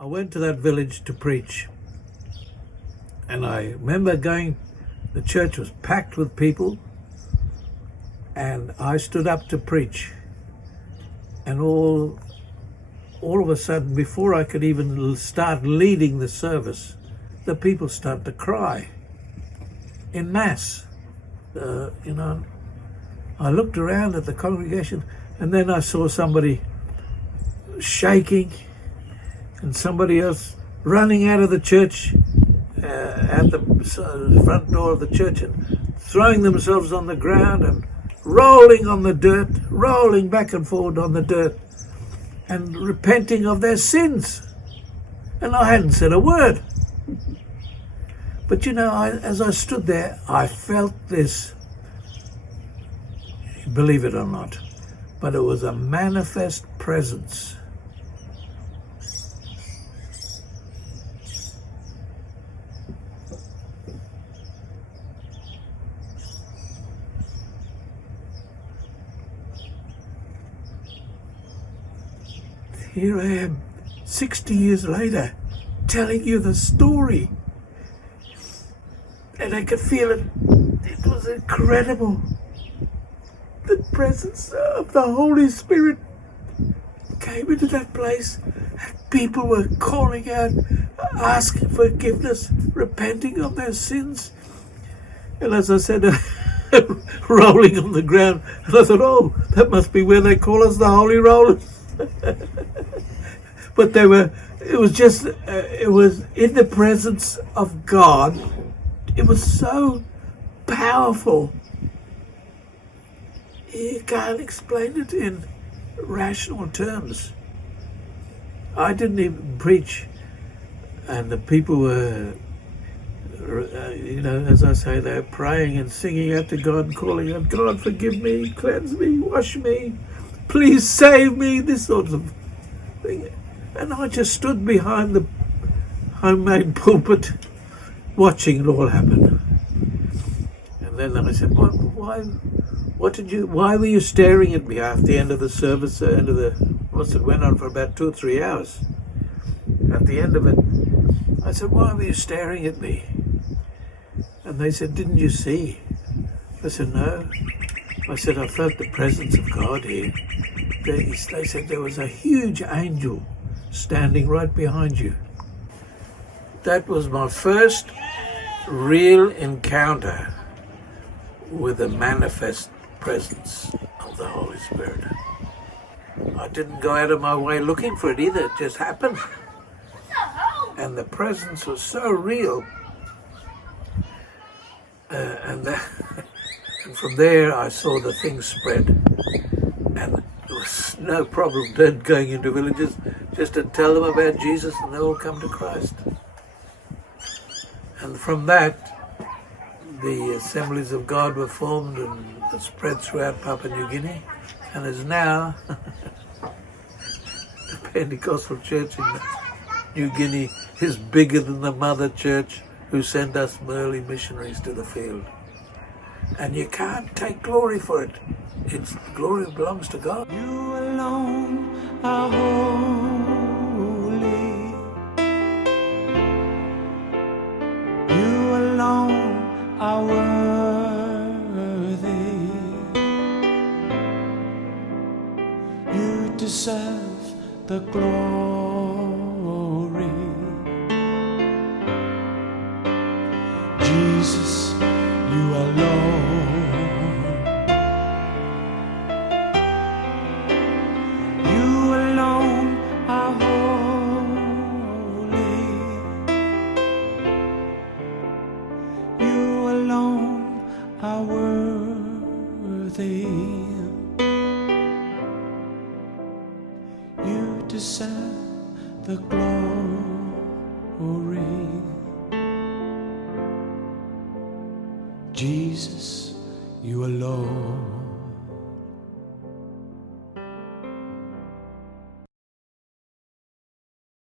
I went to that village to preach. And I remember the church was packed with people, and I stood up to preach. And all of a sudden, before I could even start leading the service, the people started to cry in mass. I looked around at the congregation, and then I saw somebody shaking and somebody else running out of the church at the front door of the church and throwing themselves on the ground and rolling on the dirt, rolling back and forward on the dirt and repenting of their sins. And I hadn't said a word. But as I stood there, I felt this, believe it or not, but it was a manifest presence. Here I am, 60 years later, telling you the story. And I could feel it. It was incredible. The presence of the Holy Spirit came into that place, and people were calling out, asking forgiveness, repenting of their sins. And as I said, rolling on the ground. And I thought, oh, that must be where they call us the Holy Rollers. But it was in the presence of God. It was so powerful. You can't explain it in rational terms. I didn't even preach, and the people were, as I say, they were praying and singing out to God and calling out, God, forgive me, cleanse me, wash me, please save me, this sort of thing. And I just stood behind the homemade pulpit watching it all happen. And then I said, why were you staring at me after the end of the service, it went on for about 2 or 3 hours. At the end of it, I said, why were you staring at me? And they said, didn't you see? I said, no. I said, I felt the presence of God here. They said there was a huge angel standing right behind you. That was my first real encounter with a manifest presence of the Holy Spirit. I didn't go out of my way looking for it either. It just happened. And the presence was so real. And from there I saw the thing spread. And there was no problem then going into villages just to tell them about Jesus, and they all come to Christ. And from that, the Assemblies of God were formed and spread throughout Papua New Guinea. And is now the Pentecostal church in New Guinea is bigger than the mother church who sent us early missionaries to the field. And you can't take glory for it. Glory belongs to God. You alone are holy. You alone are worthy. You deserve the glory. Jesus, you alone. You deserve the glory. Jesus, you alone.